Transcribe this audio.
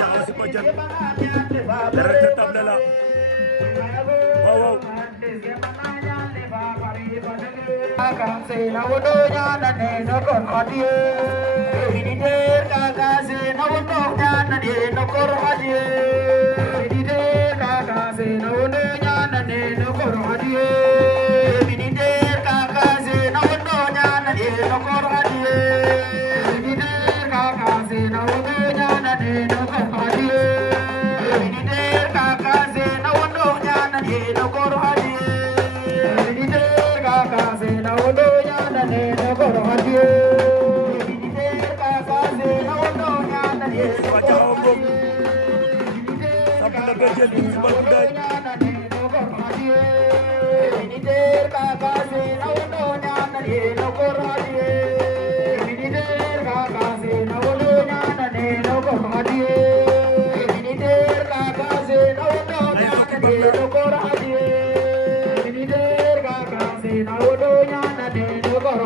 jaxal si ko jël dara te table la waaw waaw se na wodo nyana ne no kon khadie ni der ka se na wodo nyana ne no kon khadie ni der ka se na wodo nyana ne no kon khadie ni der ka se na wodo nyana ne no kon khadie ni der ka se na wodo nyana ne no kon khadie ni der ka se na wodo nyana ne no kon khadie ni der ka se na wodo nyana ne no kon khadie ni der ka se na wodo nyana ne no kon khadie Sabda berjel di Subal Budai ni der ka se na wodo nyana ne no kon khadie ni der ka se na wodo nyana ne no kon khadie ni der ka se na wodo nyana ne no kon khadie ni der ka se na wodo nyana ne no kon